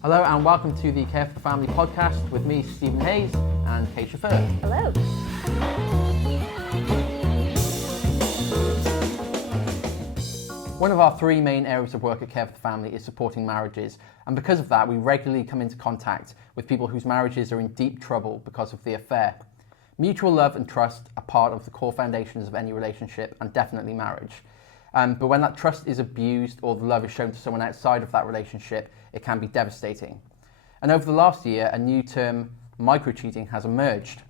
Hello and welcome to the CFF Family Podcast with me, Stephen Hayes, and Kate Chauffeur. Hello. One of our three main areas of work at CFF Family is supporting marriages, and because of that we regularly come into contact with people whose marriages are in deep trouble because of the affair. Mutual love and trust are part of the core foundations of any relationship, and definitely marriage. But when that trust is abused or the love is shown to someone outside of that relationship, it can be devastating. And over the last year, a new term, micro-cheating, has emerged.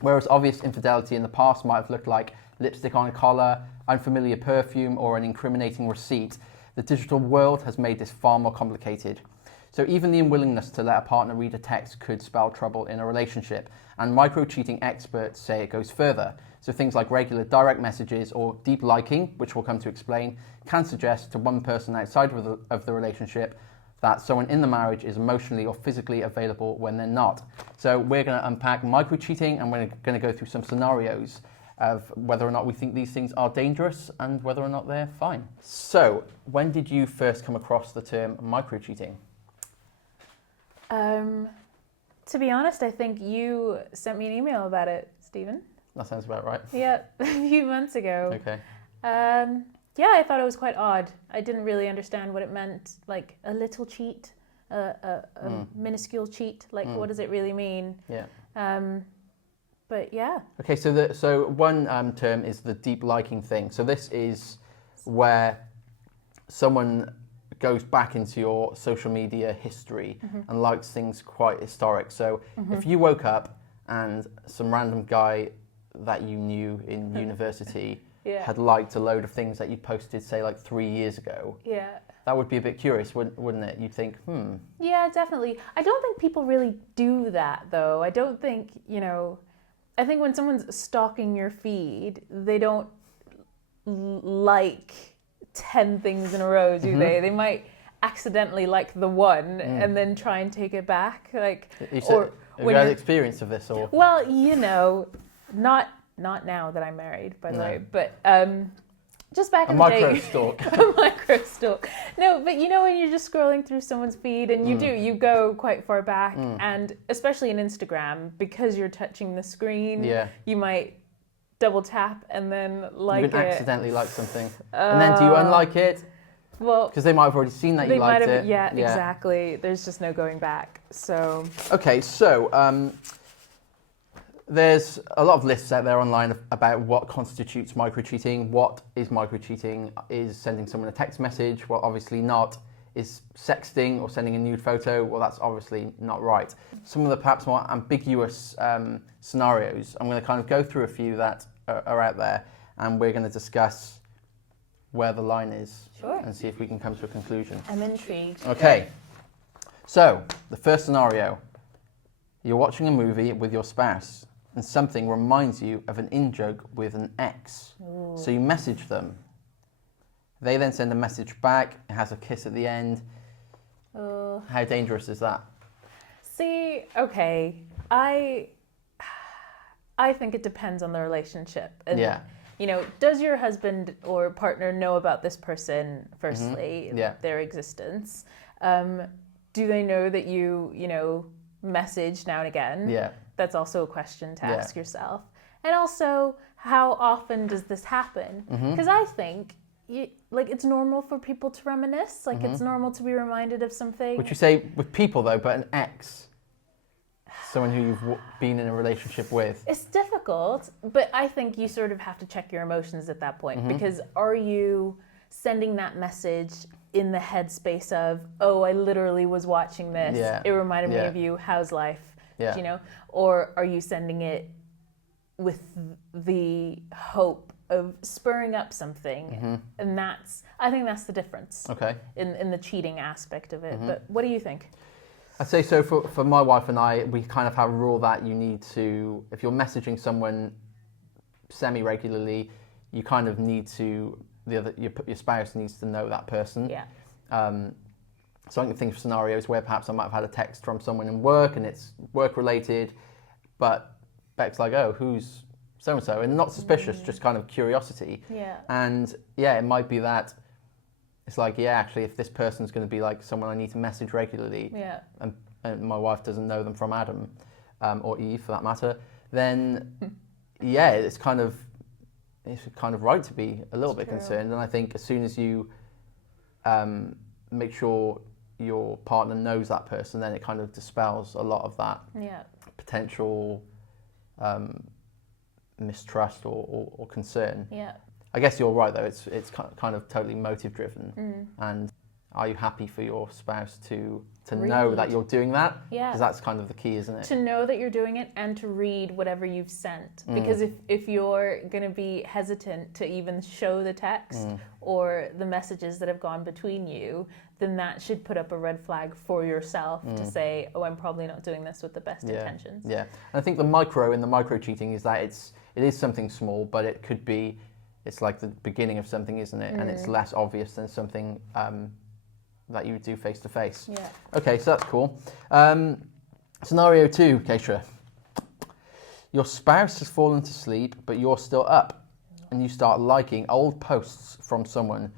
Whereas obvious infidelity in the past might have looked like lipstick on a collar, unfamiliar perfume, or an incriminating receipt, the digital world has made this far more complicated. So even the unwillingness to let a partner read a text could spell trouble in a relationship, and micro-cheating experts say it goes further. So things like regular direct messages or deep liking, which we'll come to explain, can suggest to one person outside of the relationship that someone in the marriage is emotionally or physically available when they're not. So we're going to unpack micro-cheating, and we're going to go through some scenarios of whether or not we think these things are dangerous and whether or not they're fine. So when did you first come across the term micro-cheating? To be honest, I think you sent me an email about it, Stephen. That sounds about right. Yeah, a few months ago. Okay. Yeah, I thought it was quite odd. I didn't really understand what it meant, like a little cheat, a minuscule cheat. Like, what does it really mean? Yeah. But yeah. Okay, so one term is the deep liking thing. So this is where someone goes back into your social media history and likes things quite historic. So if you woke up and some random guy that you knew in university had liked a load of things that you posted, say, like 3 years ago, that would be a bit curious, wouldn't it? You'd think, Yeah, definitely. I don't think people really do that, though. I don't think, I think when someone's stalking your feed, they don't like 10 things in a row, do they? They might accidentally like the one and then try and take it back. Like, have you had experience of this? Or well, not now that I'm married, by the way, but just back in the day. A micro stalk. No, but when you're just scrolling through someone's feed and you go quite far back, and especially in Instagram, because you're touching the screen, you might double tap and then like you can accidentally like something, and then do you unlike it? Well, because they might have already seen that you liked it. Yeah, exactly. There's just no going back. So okay, so there's a lot of lists out there online about what constitutes micro-cheating. What is micro-cheating? Is sending someone a text message? Well, obviously not. Is sexting or sending a nude photo? Well, that's obviously not right. Some of the perhaps more ambiguous scenarios, I'm going to kind of go through a few that are out there, and we're going to discuss where the line is and see if we can come to a conclusion. I'm intrigued. Okay, so the first scenario, you're watching a movie with your spouse and something reminds you of an in-joke with an ex. Ooh. So you message them. They then send a message back. It has a kiss at the end. How dangerous is that? See, okay, I think it depends on the relationship. And, does your husband or partner know about this person, firstly, their existence? Do they know that you message now and again? Yeah. That's also a question to ask yourself. And also, how often does this happen? Because I think it's normal for people to reminisce. Like it's normal to be reminded of something. Would you say with people though, but an ex, someone who you've been in a relationship with? It's difficult, but I think you sort of have to check your emotions at that point, because are you sending that message in the headspace of, oh, I literally was watching this. It reminded me of you. How's life? Or are you sending it with the hope of spurring up something? And I think that's the difference. Okay. In the cheating aspect of it. But what do you think? I'd say so for my wife and I, we kind of have a rule that you need to, if you're messaging someone semi-regularly, you kind of need to, your spouse needs to know that person. Yeah. So I can think of scenarios where perhaps I might have had a text from someone in work and it's work-related, but Beck's like, oh, who's so-and-so? And not suspicious, just kind of curiosity. Yeah. And yeah, it might be that it's like, yeah, actually, if this person's going to be like someone I need to message regularly, and my wife doesn't know them from Adam, or Eve for that matter, then yeah, it's kind of right to be a little bit concerned. And I think as soon as you make sure your partner knows that person, then it kind of dispels a lot of that potential mistrust or concern. Yeah. I guess you're right though. It's kind of totally motive driven. And are you happy for your spouse to know that you're doing that? Yeah. Because that's kind of the key, isn't it? To know that you're doing it and to read whatever you've sent. Because if you're going to be hesitant to even show the text or the messages that have gone between you, then that should put up a red flag for yourself to say, oh, I'm probably not doing this with the best intentions. Yeah. And I think the micro cheating is that it is something small, but it could be, it's like the beginning of something, isn't it? And it's less obvious than something that you would do face to face. Yeah. Okay, so that's cool. Scenario 2, Keisha. Your spouse has fallen to sleep, but you're still up, and you start liking old posts from someone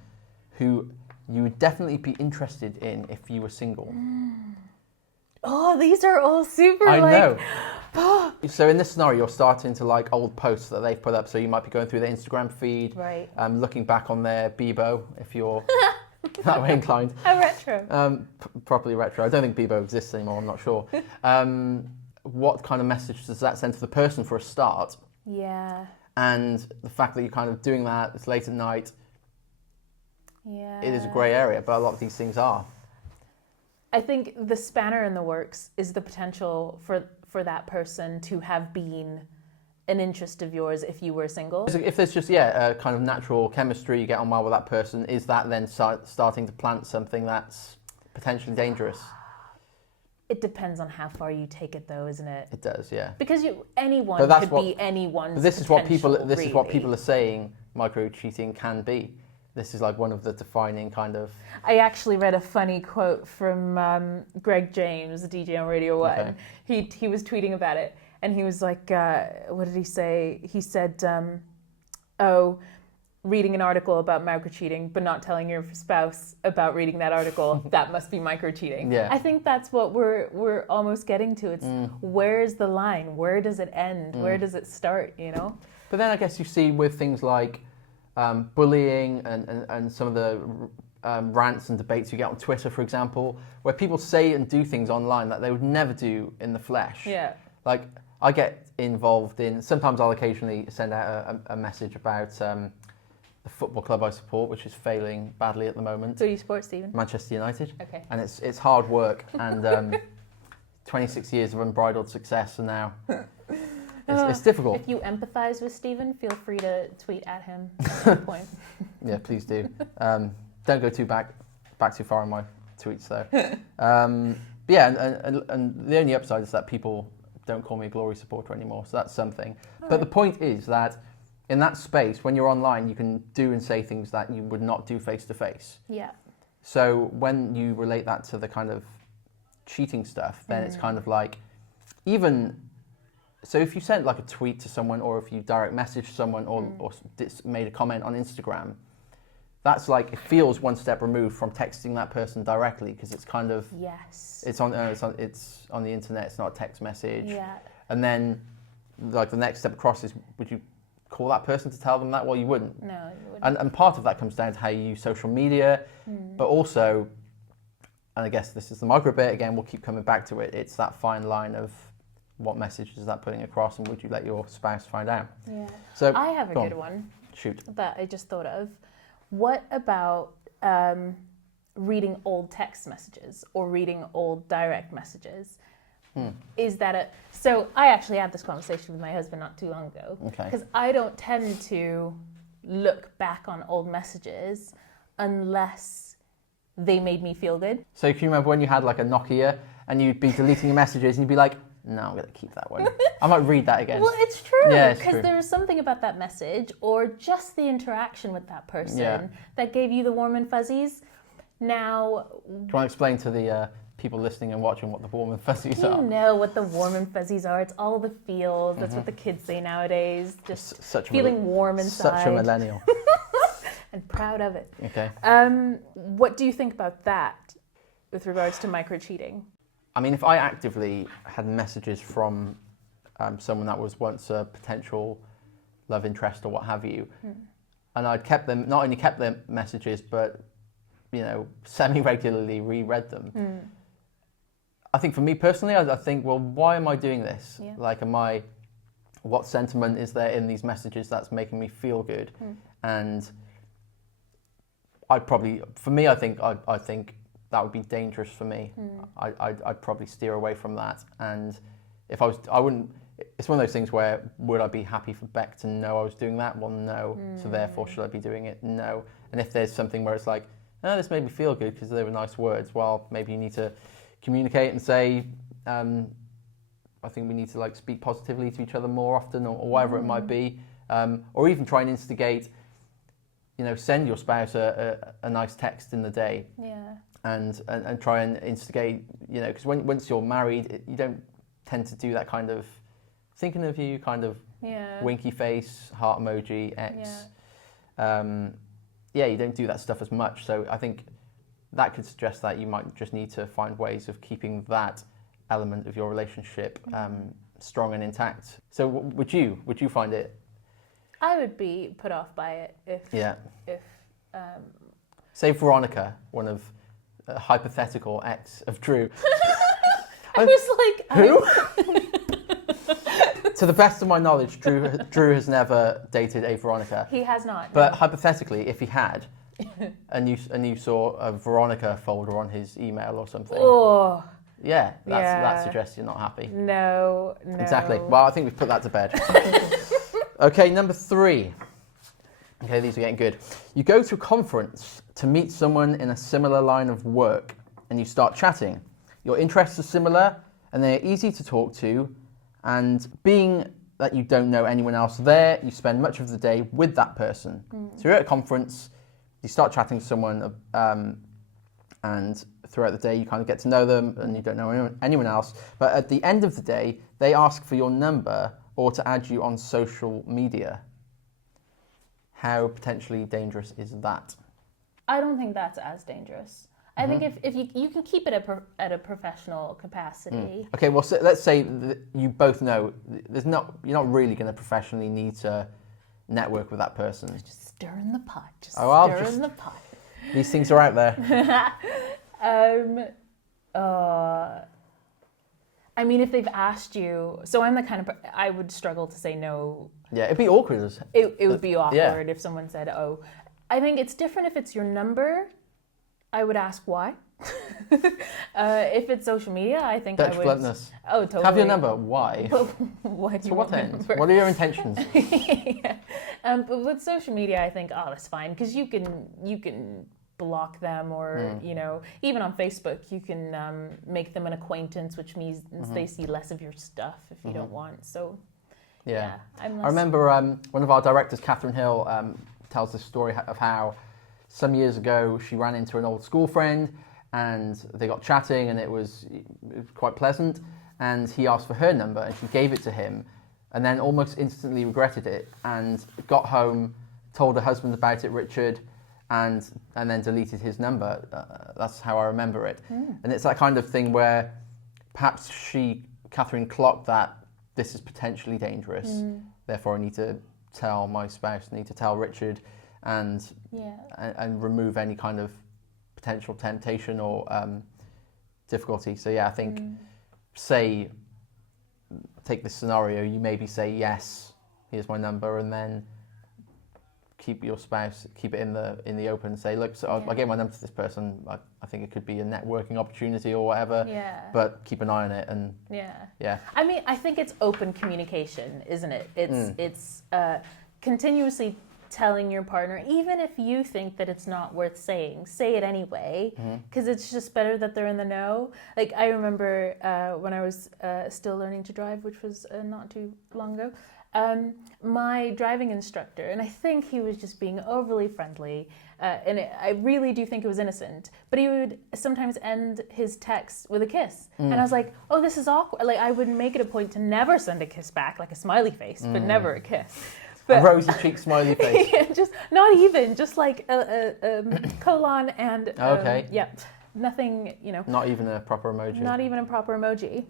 who you would definitely be interested in if you were single. Oh, these are all super I know. So in this scenario, you're starting to like old posts that they've put up. So you might be going through their Instagram feed, right? Looking back on their Bebo, if you're that way inclined. How retro. Properly retro. I don't think Bebo exists anymore, I'm not sure. What kind of message does that send to the person for a start? Yeah. And the fact that you're kind of doing that, it's late at night. Yeah. It is a grey area, but a lot of these things are. I think the spanner in the works is the potential for that person to have been an interest of yours if you were single. If there's just, a kind of natural chemistry, you get on well with that person, is that then starting to plant something that's potentially dangerous? It depends on how far you take it though, isn't it? It does, yeah. Because anyone could be anyone's But this is what people really. are saying micro cheating can be. This is like one of the defining kind of... I actually read a funny quote from Greg James, the DJ on Radio 1. Okay. He was tweeting about it, and he was like, what did he say? He said, reading an article about micro cheating, but not telling your spouse about reading that article, that must be micro cheating. Yeah. I think that's what we're almost getting to. It's where's the line? Where does it end? Where does it start, you know? But then I guess you see with things like bullying and some of the rants and debates you get on Twitter, for example, where people say and do things online that they would never do in the flesh. Yeah. Like, I get involved in, sometimes I'll occasionally send out a message about the football club I support, which is failing badly at the moment. So you support, Stephen? Manchester United. Okay. And it's hard work and 26 years of unbridled success, and now it's difficult. If you empathize with Stephen, feel free to tweet at him at some point. Yeah, please do. Don't go back too far in my tweets though. And the only upside is that people don't call me a glory supporter anymore, so that's something. But the point is that in that space, when you're online, you can do and say things that you would not do face to face. Yeah. So when you relate that to the kind of cheating stuff, then it's kind of like, so if you sent like a tweet to someone, or if you direct message someone, or made a comment on Instagram, that's like, it feels one step removed from texting that person directly, because it's kind of it's on the internet. It's not a text message. Yeah. And then like the next step across is, would you call that person to tell them that? Well, you wouldn't. No, you wouldn't. And part of that comes down to how you use social media, but also, and I guess this is the micro bit again, we'll keep coming back to it. It's that fine line of what message is that putting across, and would you let your spouse find out? Yeah. So I have a good one. Shoot. That I just thought of. What about reading old text messages or reading old direct messages? Is that so I actually had this conversation with my husband not too long ago. Okay. Because I don't tend to look back on old messages unless they made me feel good. So can you remember when you had like a Nokia and you'd be deleting your messages and you'd be like, no, I'm going to keep that one. I might read that again. Well, it's true. Yeah, it's because true. there was something about that message or just the interaction with that person that gave you the warm and fuzzies. Now, do you want to explain to the people listening and watching what the warm and fuzzies are? You know what the warm and fuzzies are. It's all the feels. That's what the kids say nowadays. Just feeling warm inside. Such a millennial. and proud of it. Okay. What do you think about that with regards to micro-cheating? I mean, if I actively had messages from someone that was once a potential love interest or what have you, and I'd kept them, not only kept their messages, but, you know, semi-regularly reread them. I think for me personally, I think, well, why am I doing this? Yeah. Like, what sentiment is there in these messages that's making me feel good? And I think that would be dangerous for me. I'd probably steer away from that. And if I wouldn't, it's one of those things where, would I be happy for Beck to know I was doing that? Well, no. So therefore, should I be doing it? No. And if there's something where it's like, oh, this made me feel good because they were nice words, well, maybe you need to communicate and say, I think we need to like speak positively to each other more often, or whatever it might be, or even try and instigate, you know, send your spouse a nice text in the day, and try and instigate, you know, because once you're married, you don't tend to do that kind of thinking of you, kind of winky face, heart emoji, X. You don't do that stuff as much. So I think that could suggest that you might just need to find ways of keeping that element of your relationship strong and intact. So would you find it? I would be put off by it if say Veronica, one of a hypothetical ex of Drew. I was like, who? To the best of my knowledge, Drew has never dated a Veronica. He has not. But hypothetically, if he had, and you saw a Veronica folder on his email or something. Oh. Yeah, that suggests you're not happy. No. Exactly. Well, I think we've put that to bed. Okay, number 3. Okay, these are getting good. You go to a conference to meet someone in a similar line of work, and you start chatting. Your interests are similar, and they're easy to talk to, and being that you don't know anyone else there, you spend much of the day with that person. So you're at a conference, you start chatting to someone, and throughout the day you kind of get to know them, and you don't know anyone else. But at the end of the day, they ask for your number or to add you on social media. How potentially dangerous is that? I don't think that's as dangerous. I think if you can keep it at a professional capacity. Okay, well, so let's say that you both know you're not really going to professionally need to network with that person. Just stirring the pot. In the pot. These things are out there. I mean, if they've asked you, so I'm the kind of I would struggle to say no. Yeah, it'd be awkward. It would be awkward if someone said, "Oh." I think it's different if it's your number. I would ask why. If it's social media, I think Dutch I would. bluntness. Oh, totally. Have your number. Why? Why do you to want what my end? number? What are your intentions? But with social media, I think, that's fine because you can block them, or you know, even on Facebook, you can make them an acquaintance, which means they see less of your stuff if you don't want. So yeah. I remember one of our directors, Catherine Hill, tells this story of how some years ago she ran into an old school friend and they got chatting, and it was quite pleasant, and he asked for her number and she gave it to him, and then almost instantly regretted it, and got home, told her husband about it, Richard, and then deleted his number. That's how I remember it. And it's that kind of thing where perhaps Catherine clocked that this is potentially dangerous, therefore I need to tell my spouse, I need to tell Richard, and remove any kind of potential temptation or difficulty. So yeah, I think take this scenario, you maybe say, yes, here's my number, and then keep your spouse, keep it in the open, say, look, so I gave my number to this person, I think it could be a networking opportunity or whatever, but keep an eye on it. And I mean, I think it's open communication, isn't it? It's continuously telling your partner, even if you think that it's not worth saying, say it anyway, because it's just better that they're in the know. Like, I remember when I was still learning to drive, which was not too long ago, my driving instructor, and I think he was just being overly friendly, I really do think it was innocent, but he would sometimes end his text with a kiss, and I was like, oh, this is awkward. Like, I would make it a point to never send a kiss back, like a smiley face, but never a kiss. a rosy cheek smiley face. Yeah, just not even, just like a colon and Okay. Yeah, nothing, Not even a proper emoji. Not even a proper emoji.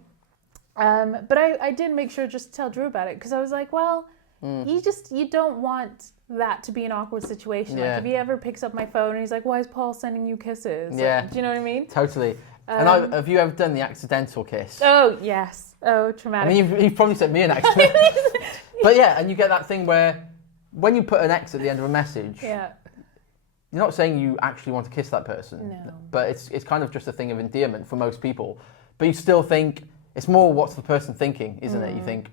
But I did make sure just to tell Drew about it, because I was like, well, you don't want that to be an awkward situation. Yeah. Like if he ever picks up my phone and he's like, why is Paul sending you kisses? Yeah. Like, do you know what I mean? Totally. And have you ever done the accidental kiss? Oh, yes. Oh, traumatic. I mean, you've probably sent me an accident. But yeah, and you get that thing where when you put an X at the end of a message, yeah. you're not saying you actually want to kiss that person. No. But it's kind of just a thing of endearment for most people. But you still think, it's more what's the person thinking, isn't it? You think,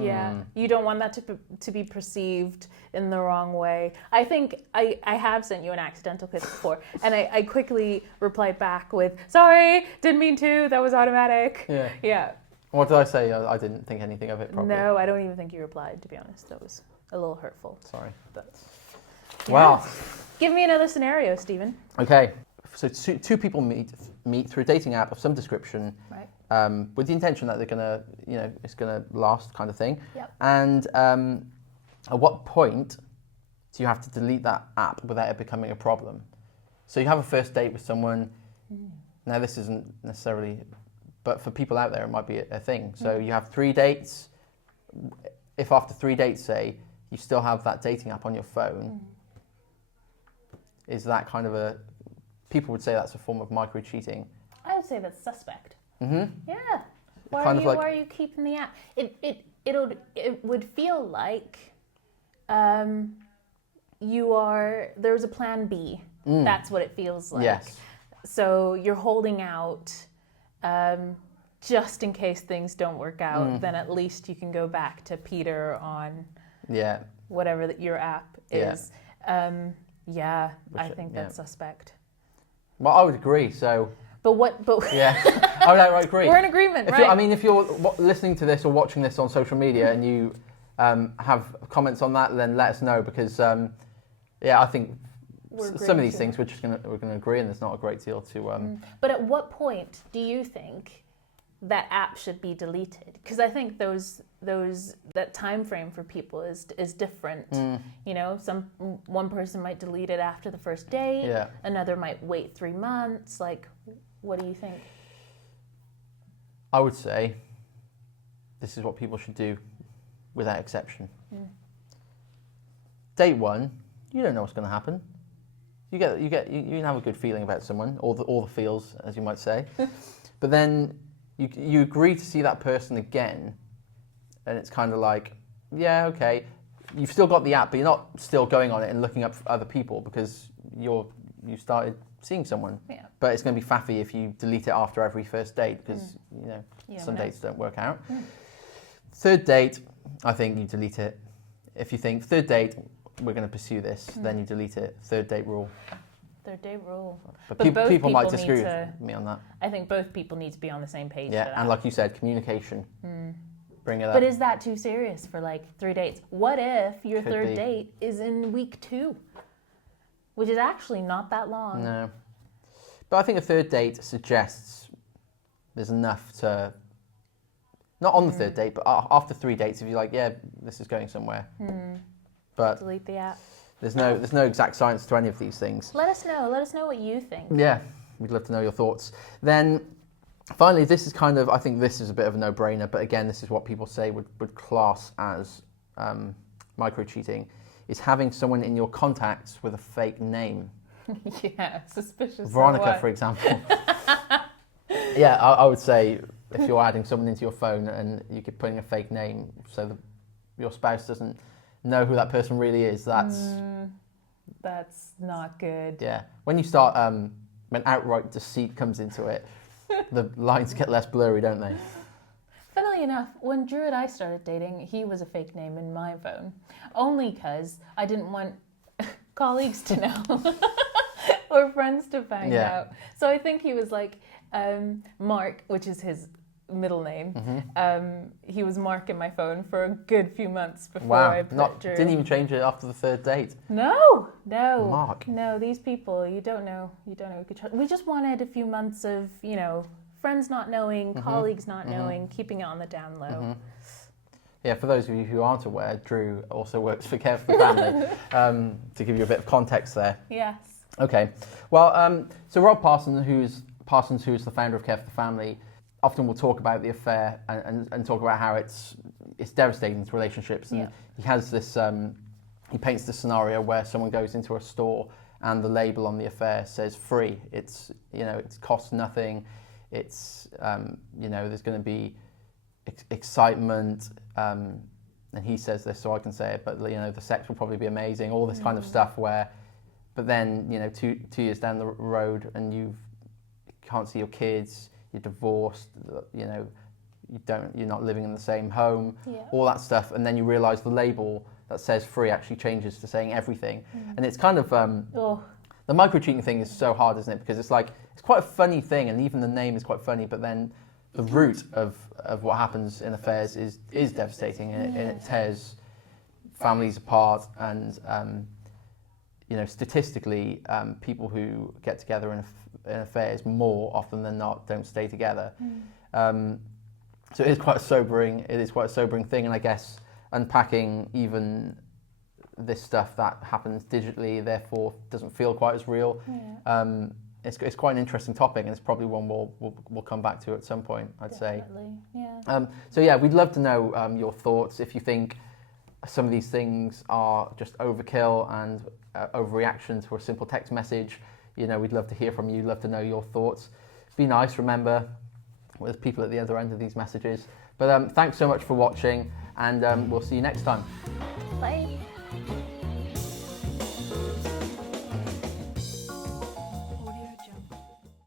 Yeah, you don't want that to be perceived in the wrong way. I think I have sent you an accidental kiss before, and I quickly replied back with, sorry, didn't mean to, that was automatic. Yeah. Yeah. What did I say? I didn't think anything of it properly. No, I don't even think you replied, to be honest. That was a little hurtful. Sorry. But, yeah. Wow. Give me another scenario, Stephen. Okay. So two people meet through a dating app of some description. Right. With the intention that they're gonna, it's gonna last, kind of thing. Yep. And at what point do you have to delete that app without it becoming a problem? So you have a first date with someone. Now this isn't necessarily, but for people out there it might be a thing. So you have 3 dates. If after 3 dates, say, you still have that dating app on your phone, is that kind of people would say that's a form of micro cheating? I would say that's suspect. Mm-hmm. Yeah. Why are you keeping the app? It would feel like there's a plan B. That's what it feels like. Yes. So you're holding out just in case things don't work out, then at least you can go back to Peter on whatever your app is. I think that's suspect. Well, I would agree. So. But yeah, I would outright agree. We're in agreement, right? If you're listening to this or watching this on social media and you have comments on that, then let us know, because I think some of these things we're gonna agree, and there's not a great deal to. But at what point do you think that app should be deleted? Because I think that time frame for people is different. One person might delete it after the first date. Yeah. Another might wait 3 months. Like, what do you think? I would say this is what people should do without exception. Date 1, you don't know what's going to happen. You have a good feeling about someone, all the feels, as you might say. But then you agree to see that person again, and it's kind of like, yeah, okay, you've still got the app, but you're not still going on it and looking up other people, because you started seeing someone. Yeah. But it's going to be faffy if you delete it after every first date, because some dates don't work out. Third date, I think you delete it. If you think third date, we're going to pursue this, then you delete it. Third date rule. Third date rule. But people might disagree with me on that. I think both people need to be on the same page. Yeah, and like you said, communication. Bring it up. But is that too serious for like 3 dates? What if your third date is in week 2? Which is actually not that long. No. But I think a third date suggests there's enough to, not on the third date, but after 3 dates, if you're like, yeah, this is going somewhere. But delete the app. There's no exact science to any of these things. Let us know what you think. Yeah, we'd love to know your thoughts. Then finally, this is I think this is a bit of a no-brainer, but again, this is what people say would class as micro-cheating, is having someone in your contacts with a fake name. Yeah, suspicious. Veronica, for example. Yeah, I would say if you're adding someone into your phone and you keep putting a fake name so that your spouse doesn't know who that person really is, that's not good. Yeah, when you start when outright deceit comes into it, the lines get less blurry, don't they? Funnily enough, when Drew and I started dating, he was a fake name in my phone, only because I didn't want colleagues to know or friends to find out. So I think he was like Mark, which is his middle name. He was Mark in my phone for a good few months before I put Drew. Didn't even change it after the third date. No. Mark. No, these people, you don't know who could trust. We just wanted a few months of, friends not knowing, colleagues not knowing, keeping it on the down low. Yeah, for those of you who aren't aware, Drew also works for Care for the Family, to give you a bit of context there. Yes. Okay. Well, so Rob Parsons, who's the founder of Care for the Family, often will talk about the affair and talk about how it's devastating to relationships. And he has this, he paints this scenario where someone goes into a store and the label on the affair says free. It's, it costs nothing. It's, there's going to be excitement. And he says this, so I can say it, but, the sex will probably be amazing, all this kind of stuff but then, 2 years down the road and you can't see your kids, you're divorced, you're not living in the same home, all that stuff, and then you realise the label that says free actually changes to saying everything. And it's kind of the micro-cheating thing is so hard, isn't it? Because it's quite a funny thing, and even the name is quite funny, but then the root of what happens in affairs is devastating, and it tears families apart. And statistically, people who get together in affairs more often than not don't stay together. So it is quite a sobering thing, and I guess unpacking even this stuff that happens digitally, therefore doesn't feel quite as real. It's quite an interesting topic, and it's probably one we'll come back to at some point, I'd say. So yeah, we'd love to know your thoughts. If you think some of these things are just overkill and overreaction to a simple text message, we'd love to hear from you. Love to know your thoughts. Be nice. Remember, there's people at the other end of these messages. But thanks so much for watching, and we'll see you next time. Bye.